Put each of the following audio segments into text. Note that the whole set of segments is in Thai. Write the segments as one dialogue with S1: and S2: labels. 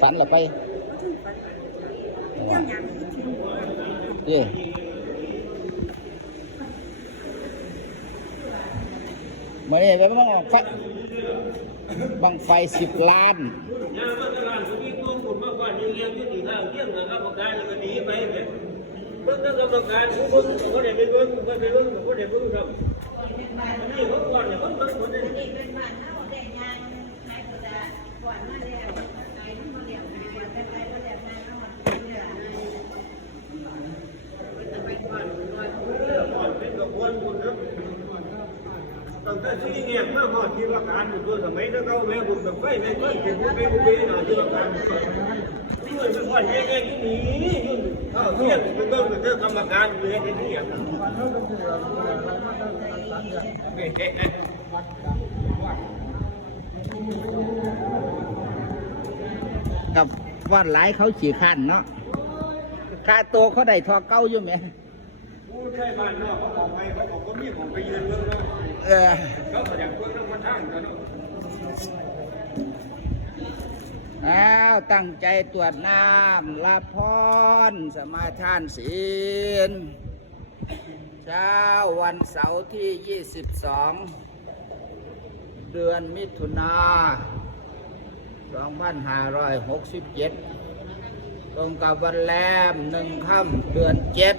S1: ฝันเหรอไป
S2: เย่
S1: มาเนี่ยไปบังไฟบังไฟสิบล้าน
S3: ยามมาตลาดสุกี้กุ้งผมมาก่อนยังยังที่ตีข้าวเที่ยงนะครับประการก็หนีไปเนี่ยเบิ่งกรรมการผู้เแต่ที่เงียบมาหอดที่ว่าการอยู่ตัวสมัยถ้าเขาแม่บุญกับไฟแม่เพิ่นเป็นผู้เป็นผู้เป็นหน่อยที่ว่าการนี่มันเป็นคนแย่ๆที่หนียุ่นข้าเที่ยงไปเบิ่งกับเจ้ากรรมการเลยที่นี่อะ
S1: กับว่าหลายเขาขี่ขันเนาะค่าตัวเขาได้ทอเก้าอยู่ไหม
S3: ผู้ใช้บ้านนอกเขาบอกไปเขาบอกว่ามีผมไปยืนเรื่องแล้ว
S1: เออ
S3: อ้า
S1: วตั้งใจตรวจน้ำลาพรสมาทานศีลเช้าวันเสาร์ที่ 22 เดือนมิถุนา 2567 ตรงกับวันแรมหนึ่งค่ำเดือนเจ็ด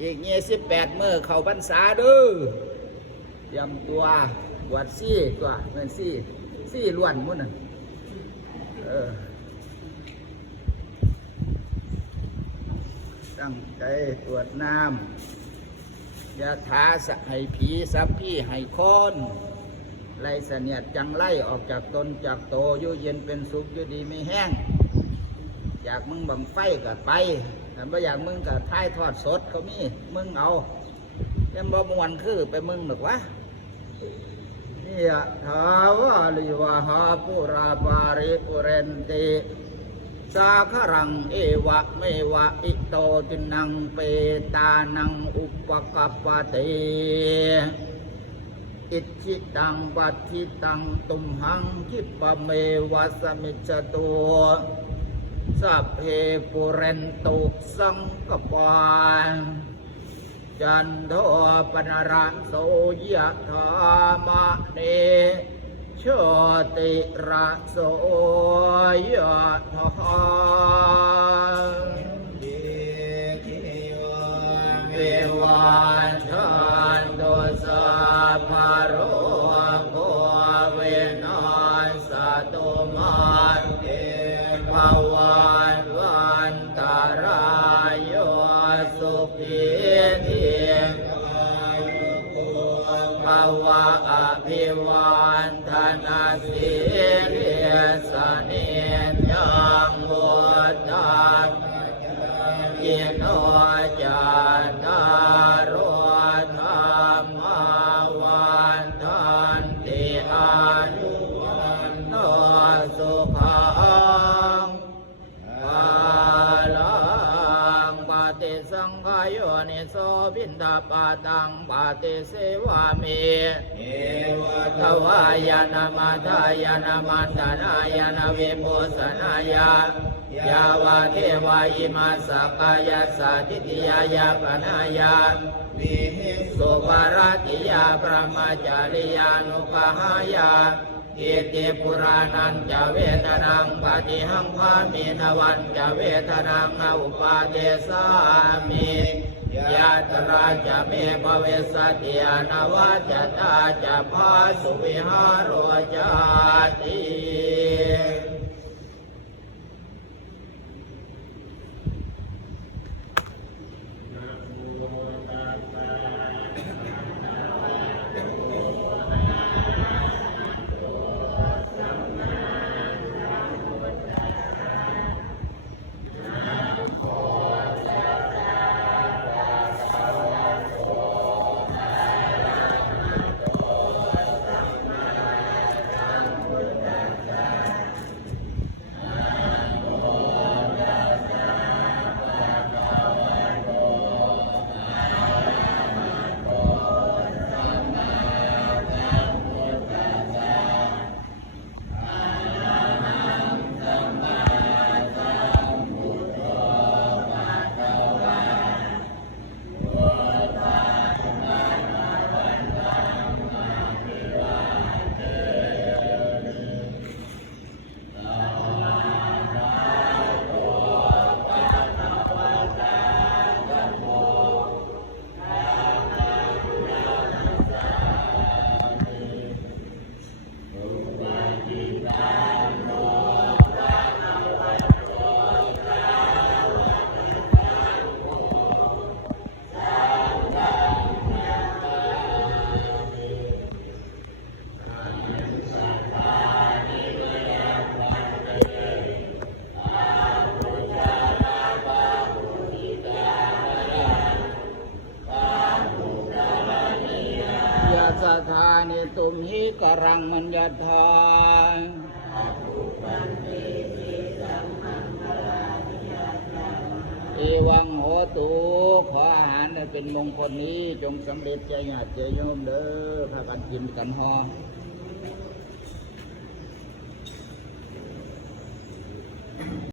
S1: อีกยี่สิบแปดมือเขาพรรษาด้อย ยำตัวบวชซี่ตัวเงินซี่ซี่ล้วนมุ่นน่ะเออตั้งใจตรวจน้ำยาถาสให้ผีสัพพี่ให้คนไล่เสนียดจังไล่ออกจากตนจากโตอยู่เย็นเป็นสุขอยู่ดีไม่แห้ง อยากมึงบังไฟก็ไปแต่บ่อยากมึงก็ท้ายทอดสดเขามีมึงเอายังบ่มวนคือไปมึงหรอกวะ นี่อะทาวาลิวาหาปุราปาริปุเรนติสาครังเอวะเมวะอิโตตินังเปตานังอุปกัปปะเตอิทิตังปัติตังตุมหังคิปะเมวะสมิจตัวสัพเพปุเรนตุสังกปาน จันโทปนระโสยะธามะเนโชติระโสยะธา ภิวันธนาสิริสเนียังบุตตังยิโนจา บินทปาตังปฏิเสวามิเอวะทวายานามาทายนามันตนายานาวิปุสนายายาวาเทวาอิมาสกายาสาธิติยายาปนายาวิหิสุปาราติยาพระมาจาริยานุปหายาอิติปุรานันจะเวทนังปฏิหังคามินวันจะเวทนังนาอุปาเดสามิ ยาตราจะเมภเวสติอนาวัจตาจะพาสุวิหารโรจาติ ธานิตุมหิกรังมัญญทธาเอวังโหตูขออาหารเป็นมงคลนี้จงสำเร็จใจหยาดใจโยมเด้อพากันกินกันหอ